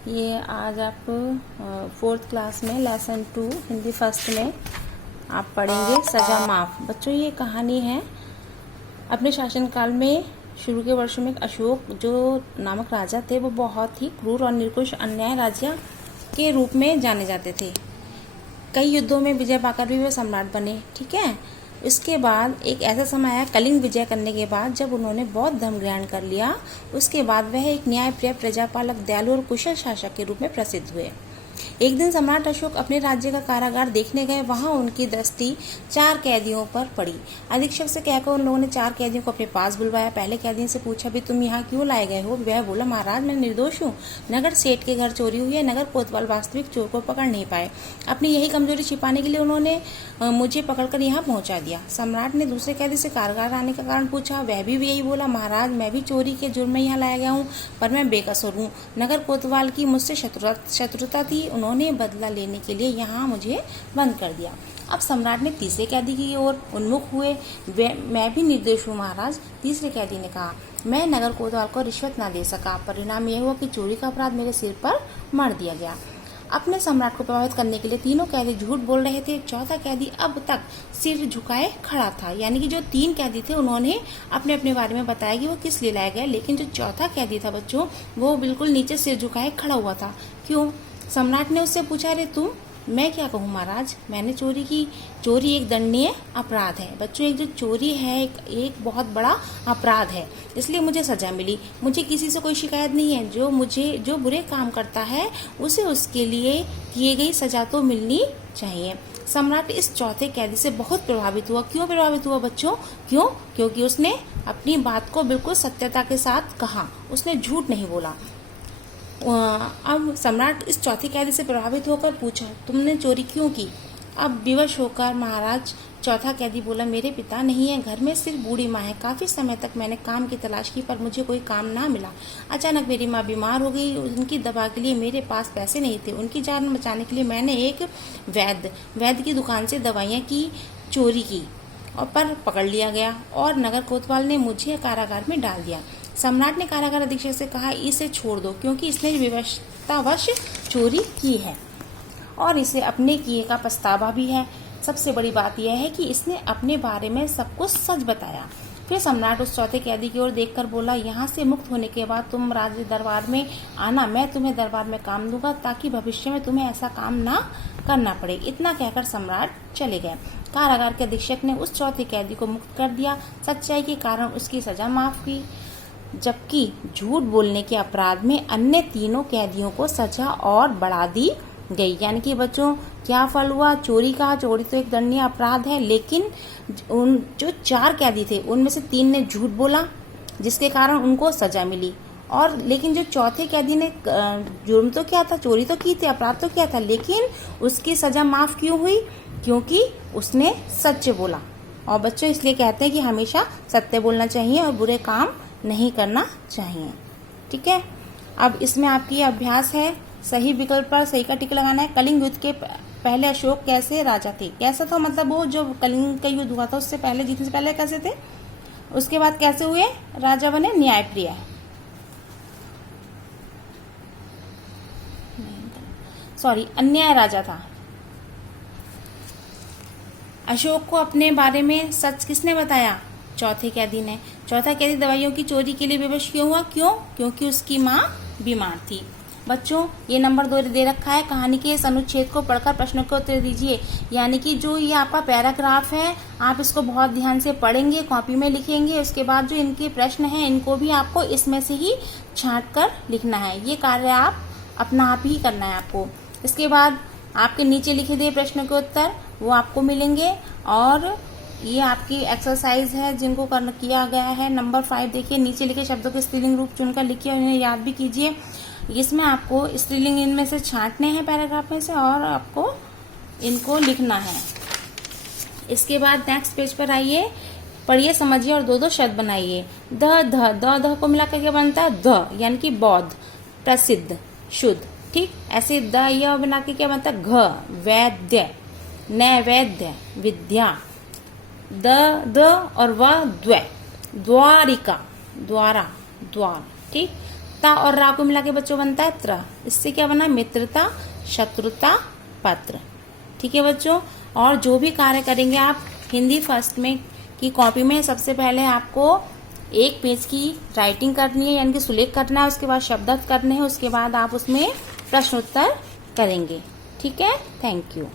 ये आज आप फोर्थ क्लास में लेसन 2 हिंदी फर्स्ट में आप पढ़ेंगे सजा माफ। बच्चों, ये कहानी है अपने शासनकाल में शुरू के वर्षों में अशोक जो नामक राजा थे वो बहुत ही क्रूर और निर्कुश अन्याय राजा के रूप में जाने जाते थे। कई युद्धों में विजय पाकर भी वे सम्राट बने। ठीक है। इसके बाद एक ऐसा समय आया कलिंग विजय करने के बाद जब उन्होंने बौद्ध धर्म ग्रहण कर लिया। उसके बाद वह एक न्यायप्रिय प्रजापालक, दयालु और कुशल शासक के रूप में प्रसिद्ध हुए। एक दिन सम्राट अशोक अपने राज्य का कारागार देखने गए। वहां उनकी दृष्टि 4 कैदियों पर पड़ी। अधीक्षक से कहकर उन लोगों ने 4 कैदियों को अपने पास बुलवाया। पहले कैदी से पूछा, भी तुम यहाँ क्यों लाए गए हो? वह बोला, महाराज मैं निर्दोष हूँ। नगर सेठ के घर चोरी हुई है। नगर कोतवाल वास्तविक चोर को पकड़ नहीं पाए। अपनी यही कमजोरी छिपाने के लिए उन्होंने मुझे पकड़कर यहाँ पहुंचा दिया। सम्राट ने दूसरे कैदी से कारागार आने का कारण पूछा। वह भी यही बोला, महाराज मैं भी चोरी के जुर्म में यहाँ लाया गया हूँ, पर मैं बेकसूर हूँ। नगर कोतवाल की मुझसे शत्रुता थी। उन्होंने बदला लेने के लिए यहाँ मुझे बंद कर दिया। अब सम्राट ने तीसरे कैदी की ओर उन्मुख हुए। मैं भी निर्दोष हूँ महाराज। तीसरे कैदी ने कहा, मैं नगर कोतवाल को रिश्वत न दे सका। परिणाम यह हुआ कि चोरी का अपराध मेरे सिर पर मढ़ दिया गया। अपने सम्राट को प्रभावित करने के लिए तीनों कैदी झूठ बोल रहे थे। चौथा कैदी अब तक सिर झुकाए खड़ा था। यानी कि जो 3 कैदी थे उन्होंने अपने अपने बारे में बताया कि वो किस लिए लाया गया, लेकिन जो चौथा कैदी था बच्चों, वो बिल्कुल नीचे सिर झुकाए खड़ा हुआ था। क्यों? सम्राट ने उससे पूछा, अरे तुम? मैं क्या कहूँ महाराज, मैंने चोरी की। चोरी एक दंडनीय अपराध है बच्चों। एक जो चोरी है एक बहुत बड़ा अपराध है, इसलिए मुझे सजा मिली। मुझे किसी से कोई शिकायत नहीं है। जो बुरे काम करता है उसे उसके लिए किए गई सजा तो मिलनी चाहिए। सम्राट इस चौथे कैदी से बहुत प्रभावित हुआ। क्यों प्रभावित हुआ बच्चों? क्योंकि उसने अपनी बात को बिल्कुल सत्यता के साथ कहा। उसने झूठ नहीं बोला। अब सम्राट इस चौथे कैदी से प्रभावित होकर पूछा, तुमने चोरी क्यों की? अब विवश होकर महाराज चौथा कैदी बोला, मेरे पिता नहीं है, घर में सिर्फ बूढ़ी माँ है। काफी समय तक मैंने काम की तलाश की पर मुझे कोई काम ना मिला। अचानक मेरी माँ बीमार हो गई। उनकी दवा के लिए मेरे पास पैसे नहीं थे। उनकी जान बचाने के लिए मैंने एक वैद्य की दुकान से दवाइयाँ की चोरी की और पर पकड़ लिया गया और नगर कोतवाल ने मुझे कारागार में डाल दिया। सम्राट ने कारागार अधीक्षक से कहा, इसे छोड़ दो क्योंकि इसने विवशतावश चोरी की है और इसे अपने किए का पछतावा भी है। सबसे बड़ी बात यह है कि इसने अपने बारे में सब कुछ सच बताया। फिर सम्राट उस चौथे कैदी की ओर देखकर बोला, यहाँ से मुक्त होने के बाद तुम राज्य दरबार में आना। मैं तुम्हें दरबार में काम दूंगा ताकि भविष्य में तुम्हें ऐसा काम ना करना पड़े। इतना कहकर सम्राट चले गए। कारागार के अधीक्षक ने उस चौथे कैदी को मुक्त कर दिया। सच्चाई के कारण उसकी सजा माफ की, जबकि झूठ बोलने के अपराध में अन्य तीनों कैदियों को सजा और बढ़ा दी गई। यानी कि बच्चों क्या फल हुआ? चोरी तो एक दंडनीय अपराध है, लेकिन उन जो 4 कैदी थे उनमें से 3 ने झूठ बोला जिसके कारण उनको सजा मिली। और लेकिन जो चौथे कैदी ने जुर्म तो क्या था, चोरी तो की थी, अपराध तो क्या था, लेकिन उसकी सजा माफ क्यों हुई? क्योंकि उसने सच बोला। और बच्चों इसलिए कहते हैं कि हमेशा सत्य बोलना चाहिए और बुरे काम नहीं करना चाहिए। ठीक है। अब इसमें आपकी अभ्यास है, सही विकल्प पर सही का टिक लगाना है। कलिंग युद्ध के पहले अशोक कैसे राजा थे? कैसा था मतलब वो जो कलिंग का युद्ध हुआ था उससे पहले, जीतने से पहले कैसे थे? उसके बाद कैसे हुए राजा बने? न्यायप्रिय, अन्याय राजा था। अशोक को अपने बारे में सच किसने बताया? चौथे कैदी ने। चौथा कैदी दवाइयों की चोरी के लिए विवश क्यों हुआ? क्योंकि उसकी माँ बीमार थी। बच्चों ये नंबर 2 दे रखा है। कहानी के इस अनुच्छेद को पढ़कर प्रश्नों के उत्तर दीजिए। यानी कि जो ये आपका पैराग्राफ है आप इसको बहुत ध्यान से पढ़ेंगे, कॉपी में लिखेंगे। उसके बाद जो इनके प्रश्न हैं इनको भी आपको इसमें से ही छांट कर लिखना है। ये कार्य आप अपना आप ही करना है आपको। इसके बाद आपके नीचे लिखे दिए प्रश्नों के उत्तर वो आपको मिलेंगे। और ये आपकी एक्सरसाइज है जिनको किया गया है। नंबर 5 देखिए, नीचे लिखे शब्दों के स्त्रीलिंग रूप चुनकर लिखिए और इन्हें याद भी कीजिए। इसमें आपको स्त्रीलिंग इनमें से छांटने हैं पैराग्राफ में से और आपको इनको लिखना है। इसके बाद नेक्स्ट पेज पर आइए, पढ़िए, समझिए और 2-2 शब्द बनाइए। द को मिलाकर क्या बनता है? द यानी कि बौद्ध, प्रसिद्ध, शुद्ध। ठीक, ऐसे द या बना के क्या बनता है? घ वैद्य, नैवेद्य, विद्या। द और व द्वै, द्वारिका, द्वारा, द्वार। ठीक, ता और रा को मिला के बच्चों बनता है त्र। इससे क्या बना? मित्रता, शत्रुता, पत्र। ठीक है बच्चों। और जो भी कार्य करेंगे आप हिंदी फर्स्ट में की कॉपी में, सबसे पहले आपको एक पेज की राइटिंग करनी है, यानी कि सुलेख करना है, उसके बाद शब्दार्थ करने हैं, उसके बाद आप उसमें प्रश्न उत्तर करेंगे। ठीक है, थैंक यू।